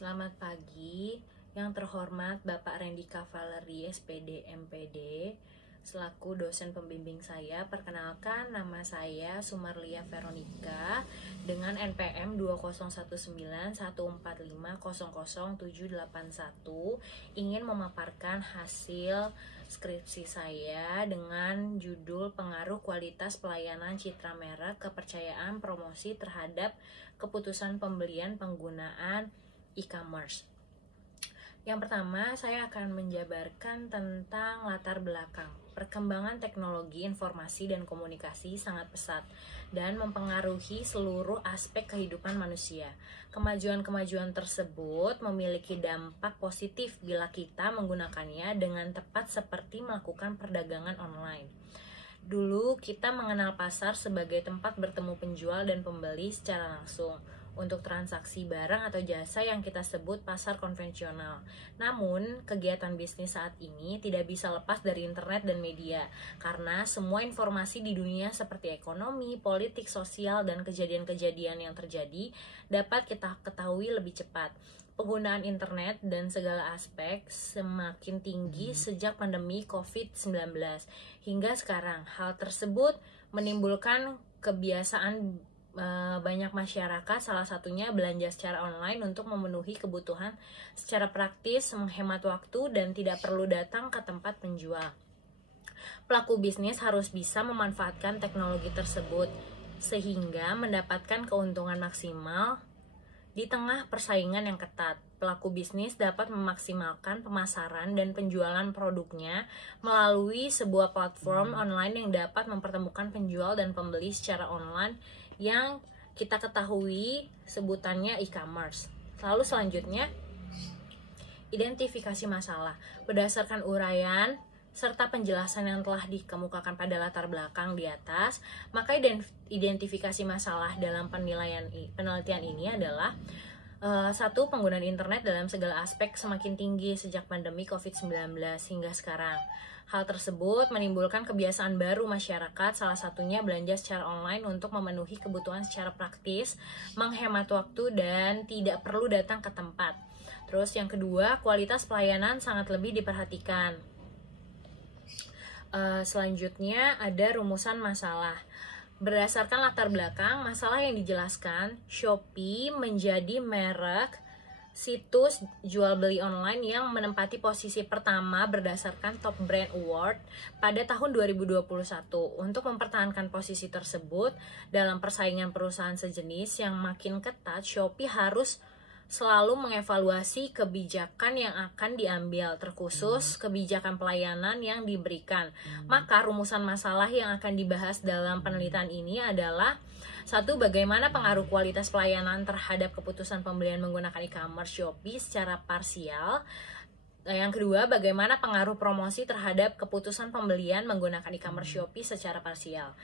Selamat pagi, yang terhormat Bapak Randy Cavalery, SPD, MPD. Selaku dosen pembimbing saya, perkenalkan nama saya Sumarlia Veronica dengan NPM 201914500781, ingin memaparkan hasil skripsi saya dengan judul Pengaruh Kualitas Pelayanan Citra Merek Kepercayaan Promosi Terhadap Keputusan Pembelian Penggunaan e-commerce. Yang pertama, saya akan menjabarkan tentang latar belakang. Perkembangan teknologi informasi dan komunikasi sangat pesat dan mempengaruhi seluruh aspek kehidupan manusia. Kemajuan-kemajuan tersebut memiliki dampak positif bila kita menggunakannya dengan tepat, seperti melakukan perdagangan online. Dulu kita mengenal pasar sebagai tempat bertemu penjual dan pembeli secara langsung untuk transaksi barang atau jasa yang kita sebut pasar konvensional. Namun, kegiatan bisnis saat ini tidak bisa lepas dari internet dan media, karena semua informasi di dunia seperti ekonomi, politik, sosial, dan kejadian-kejadian yang terjadi dapat kita ketahui lebih cepat. Penggunaan internet dan segala aspek semakin tinggi sejak pandemi COVID-19 hingga sekarang. Hal tersebut menimbulkan kebiasaan banyak masyarakat, salah satunya belanja secara online untuk memenuhi kebutuhan secara praktis, menghemat waktu, dan tidak perlu datang ke tempat penjual. Pelaku bisnis harus bisa memanfaatkan teknologi tersebut sehingga mendapatkan keuntungan maksimal. Di tengah persaingan yang ketat, pelaku bisnis dapat memaksimalkan pemasaran dan penjualan produknya melalui sebuah platform online yang dapat mempertemukan penjual dan pembeli secara online, yang kita ketahui sebutannya e-commerce. Lalu selanjutnya, identifikasi masalah. Berdasarkan uraian serta penjelasan yang telah dikemukakan pada latar belakang di atas, maka identifikasi masalah dalam penelitian ini adalah satu, penggunaan internet dalam segala aspek semakin tinggi sejak pandemi COVID-19 hingga sekarang. Hal tersebut menimbulkan kebiasaan baru masyarakat, salah satunya belanja secara online untuk memenuhi kebutuhan secara praktis, menghemat waktu, dan tidak perlu datang ke tempat. Terus yang kedua, kualitas pelayanan sangat lebih diperhatikan. Selanjutnya ada rumusan masalah. Berdasarkan latar belakang masalah yang dijelaskan, Shopee menjadi merek situs jual beli online yang menempati posisi pertama berdasarkan Top Brand Award pada tahun 2021. Untuk mempertahankan posisi tersebut dalam persaingan perusahaan sejenis yang makin ketat, Shopee harus selalu mengevaluasi kebijakan yang akan diambil, terkhusus kebijakan pelayanan yang diberikan. Maka rumusan masalah yang akan dibahas dalam penelitian ini adalah: satu, bagaimana pengaruh kualitas pelayanan terhadap keputusan pembelian menggunakan e-commerce Shopee secara parsial. Yang kedua, bagaimana pengaruh promosi terhadap keputusan pembelian menggunakan e-commerce Shopee secara parsial.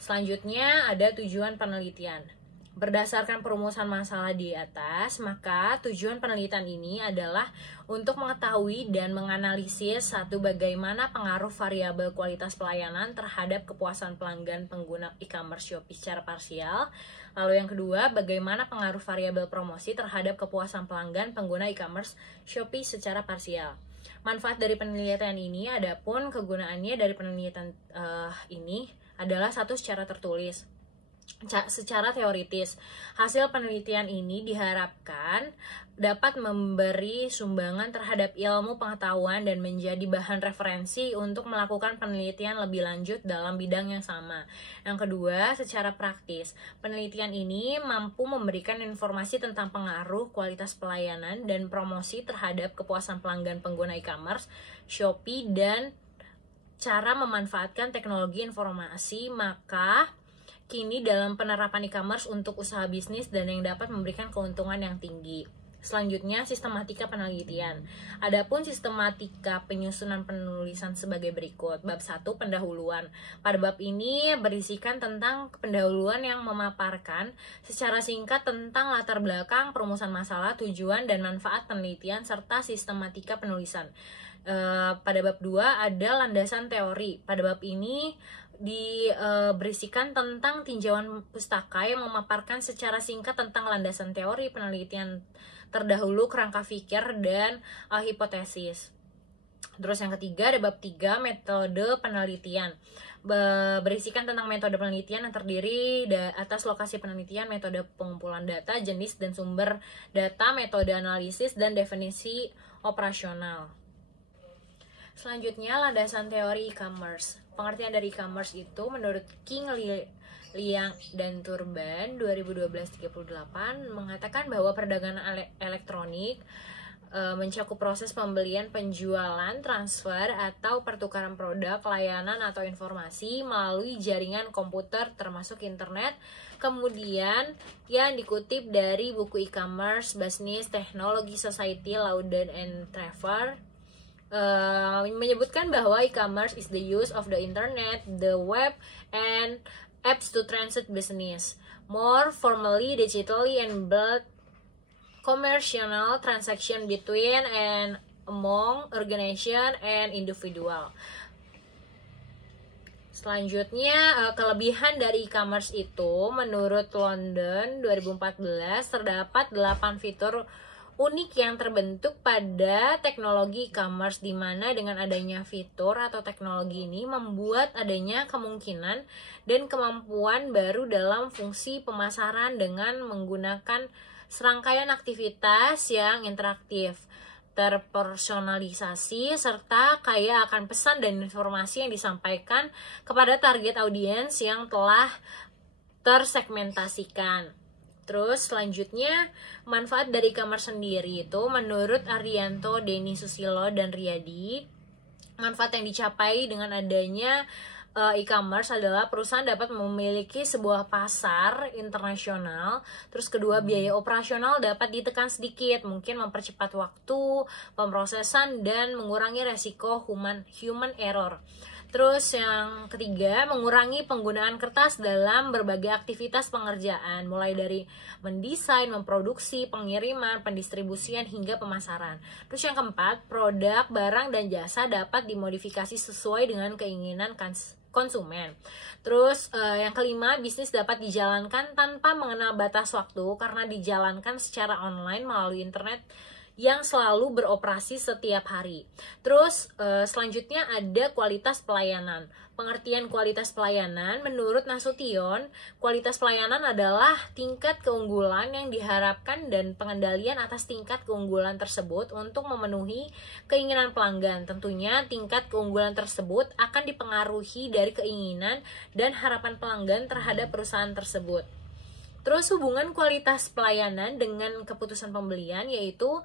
Selanjutnya ada tujuan penelitian. Berdasarkan perumusan masalah di atas, maka tujuan penelitian ini adalah untuk mengetahui dan menganalisis: satu, bagaimana pengaruh variabel kualitas pelayanan terhadap kepuasan pelanggan pengguna e-commerce Shopee secara parsial. Lalu yang kedua, bagaimana pengaruh variabel promosi terhadap kepuasan pelanggan pengguna e-commerce Shopee secara parsial. Manfaat dari penelitian ini, adapun kegunaannya dari penelitian ini adalah: satu, secara tertulis. Secara teoritis, hasil penelitian ini diharapkan dapat memberi sumbangan terhadap ilmu pengetahuan dan menjadi bahan referensi untuk melakukan penelitian lebih lanjut dalam bidang yang sama. Yang kedua, secara praktis, penelitian ini mampu memberikan informasi tentang pengaruh kualitas pelayanan dan promosi terhadap kepuasan pelanggan pengguna e-commerce Shopee dan cara memanfaatkan teknologi informasi. Maka kini dalam penerapan e-commerce untuk usaha bisnis dan yang dapat memberikan keuntungan yang tinggi. Selanjutnya, sistematika penelitian. Adapun sistematika penyusunan penulisan sebagai berikut. Bab 1, pendahuluan. Pada bab ini berisikan tentang pendahuluan yang memaparkan secara singkat tentang latar belakang, perumusan masalah, tujuan dan manfaat penelitian, serta sistematika penulisan. Pada bab 2 ada landasan teori. Pada bab ini berisikan tentang tinjauan pustaka yang memaparkan secara singkat tentang landasan teori, penelitian terdahulu, kerangka pikir, dan hipotesis. Terus yang ketiga ada bab 3, metode penelitian. Berisikan tentang metode penelitian yang terdiri atas lokasi penelitian, metode pengumpulan data, jenis dan sumber data, metode analisis, dan definisi operasional. Selanjutnya, landasan teori e-commerce. Pengertian dari e-commerce itu menurut King, Liang, dan Turban 2012-38 mengatakan bahwa perdagangan elektronik mencakup proses pembelian, penjualan, transfer, atau pertukaran produk, layanan, atau informasi melalui jaringan komputer termasuk internet. Kemudian yang dikutip dari buku e-commerce, Business, Technology, Society, Loudon and Trevor menyebutkan bahwa e-commerce is the use of the internet, the web, and apps to transact business. More formally, digitally enabled commercial transaction between and among organization and individual. Selanjutnya, kelebihan dari e-commerce itu menurut London 2014 terdapat 8 fitur unik yang terbentuk pada teknologi e-commerce, di mana dengan adanya fitur atau teknologi ini membuat adanya kemungkinan dan kemampuan baru dalam fungsi pemasaran dengan menggunakan serangkaian aktivitas yang interaktif, terpersonalisasi, serta kaya akan pesan dan informasi yang disampaikan kepada target audiens yang telah tersegmentasikan. Terus selanjutnya, manfaat dari e-commerce sendiri itu menurut Arianto, Denny Susilo, dan Riyadi, manfaat yang dicapai dengan adanya e-commerce adalah perusahaan dapat memiliki sebuah pasar internasional. Terus kedua, biaya operasional dapat ditekan sedikit, mungkin mempercepat waktu pemrosesan dan mengurangi resiko human error. Terus yang ketiga, mengurangi penggunaan kertas dalam berbagai aktivitas pengerjaan, mulai dari mendesain, memproduksi, pengiriman, pendistribusian, hingga pemasaran. Terus yang keempat, produk, barang, dan jasa dapat dimodifikasi sesuai dengan keinginan konsumen. Terus yang kelima, bisnis dapat dijalankan tanpa mengenal batas waktu karena dijalankan secara online melalui internet yang selalu beroperasi setiap hari. Terus selanjutnya ada kualitas pelayanan. Pengertian kualitas pelayanan menurut Nasution, kualitas pelayanan adalah tingkat keunggulan yang diharapkan dan pengendalian atas tingkat keunggulan tersebut untuk memenuhi keinginan pelanggan. Tentunya tingkat keunggulan tersebut akan dipengaruhi dari keinginan dan harapan pelanggan terhadap perusahaan tersebut. Terus hubungan kualitas pelayanan dengan keputusan pembelian yaitu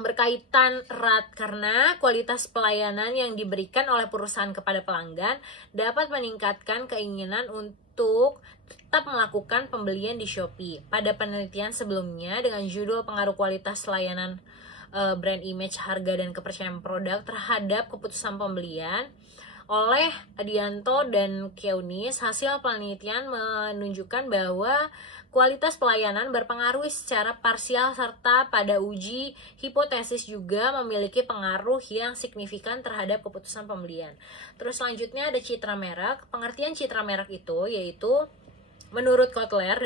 berkaitan erat karena kualitas pelayanan yang diberikan oleh perusahaan kepada pelanggan dapat meningkatkan keinginan untuk tetap melakukan pembelian di Shopee. Pada penelitian sebelumnya dengan judul pengaruh kualitas layanan, brand image, harga, dan kepercayaan produk terhadap keputusan pembelian oleh Adianto dan Keunis, hasil penelitian menunjukkan bahwa kualitas pelayanan berpengaruh secara parsial serta pada uji hipotesis juga memiliki pengaruh yang signifikan terhadap keputusan pembelian. Terus selanjutnya ada citra merek. Pengertian citra merek itu yaitu menurut Kotler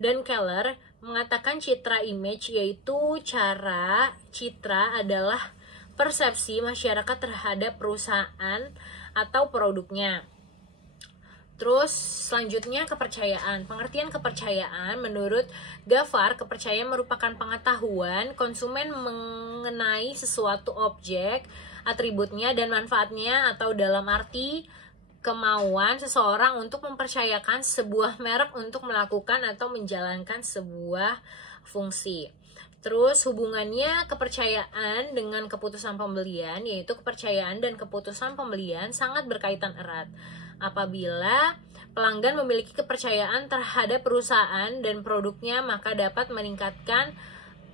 dan Keller mengatakan citra image yaitu cara citra adalah persepsi masyarakat terhadap perusahaan atau produknya. Terus selanjutnya kepercayaan. Pengertian kepercayaan menurut Gafar, kepercayaan merupakan pengetahuan konsumen mengenai sesuatu objek, atributnya, dan manfaatnya, atau dalam arti kemauan seseorang untuk mempercayakan sebuah merek untuk melakukan atau menjalankan sebuah fungsi. Terus hubungannya kepercayaan dengan keputusan pembelian, yaitu kepercayaan dan keputusan pembelian sangat berkaitan erat. Apabila pelanggan memiliki kepercayaan terhadap perusahaan dan produknya, maka dapat meningkatkan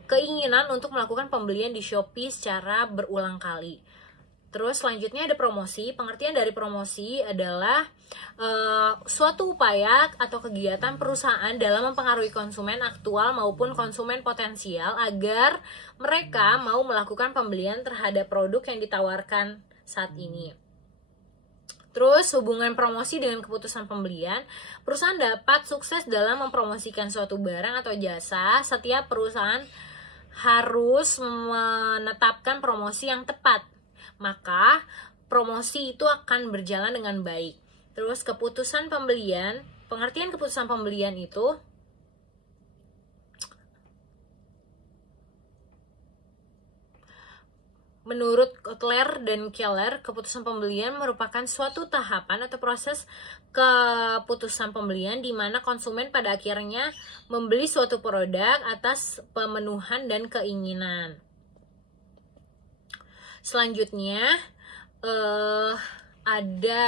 keinginan untuk melakukan pembelian di Shopee secara berulang kali. Terus selanjutnya ada promosi. Pengertian dari promosi adalah suatu upaya atau kegiatan perusahaan dalam mempengaruhi konsumen aktual maupun konsumen potensial agar mereka mau melakukan pembelian terhadap produk yang ditawarkan saat ini. Terus hubungan promosi dengan keputusan pembelian, perusahaan dapat sukses dalam mempromosikan suatu barang atau jasa. Setiap perusahaan harus menetapkan promosi yang tepat, maka promosi itu akan berjalan dengan baik. Terus keputusan pembelian, pengertian keputusan pembelian itu menurut Kotler dan Keller, keputusan pembelian merupakan suatu tahapan atau proses keputusan pembelian di mana konsumen pada akhirnya membeli suatu produk atas pemenuhan dan keinginan. Selanjutnya ada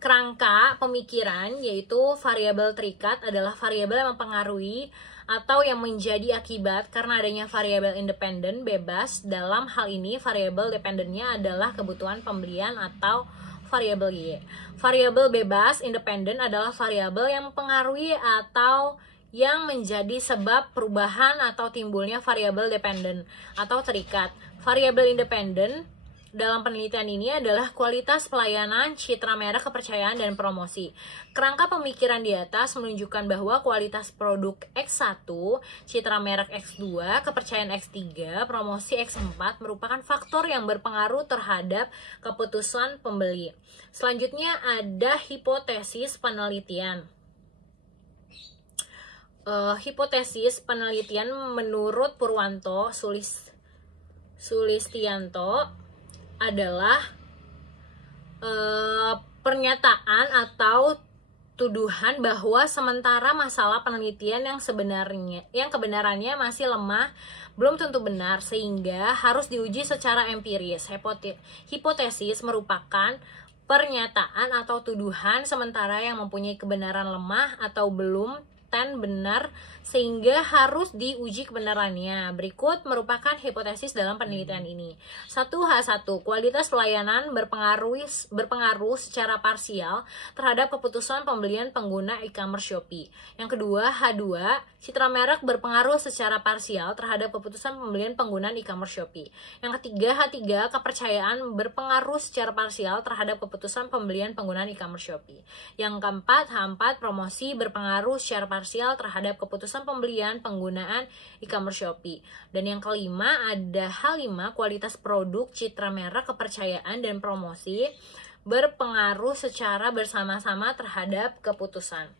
kerangka pemikiran, yaitu variabel terikat adalah variabel yang mempengaruhi atau yang menjadi akibat karena adanya variabel independen bebas. Dalam hal ini variabel dependennya adalah kebutuhan pembelian atau variabel Y. Variabel bebas independen adalah variabel yang mempengaruhi atau yang menjadi sebab perubahan atau timbulnya variabel dependen atau terikat. Variabel independen dalam penelitian ini adalah kualitas pelayanan, citra merek, kepercayaan, dan promosi. Kerangka pemikiran di atas menunjukkan bahwa kualitas produk X1, citra merek X2, kepercayaan X3, promosi X4 merupakan faktor yang berpengaruh terhadap keputusan pembeli. Selanjutnya ada hipotesis penelitian. Hipotesis penelitian menurut Purwanto Sulistianto adalah pernyataan atau tuduhan bahwa sementara masalah penelitian yang kebenarannya masih lemah belum tentu benar sehingga harus diuji secara empiris. Hipotesis merupakan pernyataan atau tuduhan sementara yang mempunyai kebenaran lemah atau belum benar sehingga harus diuji kebenarannya. Berikut merupakan hipotesis dalam penelitian ini. 1H1, kualitas pelayanan berpengaruh secara parsial terhadap keputusan pembelian pengguna e-commerce Shopee. Yang kedua, H2, citra merek berpengaruh secara parsial terhadap keputusan pembelian pengguna e-commerce Shopee. Yang ketiga, H3, kepercayaan berpengaruh secara parsial terhadap keputusan pembelian pengguna e-commerce Shopee. Yang keempat, H4, promosi berpengaruh secara parsial terhadap keputusan pembelian penggunaan e-commerce Shopee. Dan yang kelima ada H5, kualitas produk, citra merek, kepercayaan, dan promosi berpengaruh secara bersama-sama terhadap keputusan.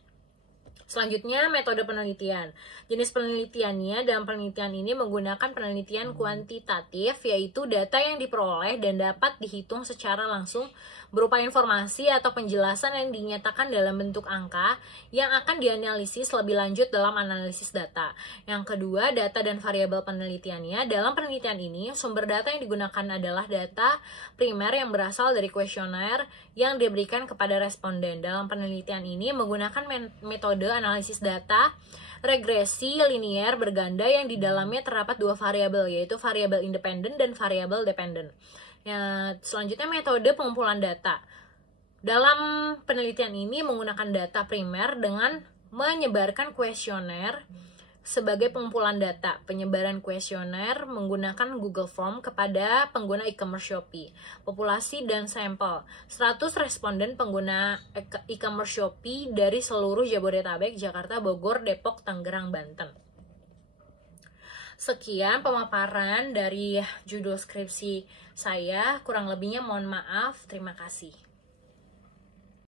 Selanjutnya, metode penelitian. Jenis penelitiannya dalam penelitian ini menggunakan penelitian kuantitatif, yaitu data yang diperoleh dan dapat dihitung secara langsung berupa informasi atau penjelasan yang dinyatakan dalam bentuk angka yang akan dianalisis lebih lanjut dalam analisis data. Yang kedua, data dan variabel penelitiannya. Dalam penelitian ini, sumber data yang digunakan adalah data primer yang berasal dari kuesioner yang diberikan kepada responden. Dalam penelitian ini menggunakan metode analisis data regresi linier berganda yang di dalamnya terdapat dua variabel, yaitu variabel independen dan variabel dependen. Ya, selanjutnya metode pengumpulan data. Dalam penelitian ini menggunakan data primer dengan menyebarkan kuesioner sebagai pengumpulan data. Penyebaran kuesioner menggunakan Google Form kepada pengguna e-commerce Shopee. Populasi dan sampel. 100 responden pengguna e-commerce Shopee dari seluruh Jabodetabek, Jakarta, Bogor, Depok, Tangerang, Banten. Sekian pemaparan dari judul skripsi saya, kurang lebihnya mohon maaf, terima kasih.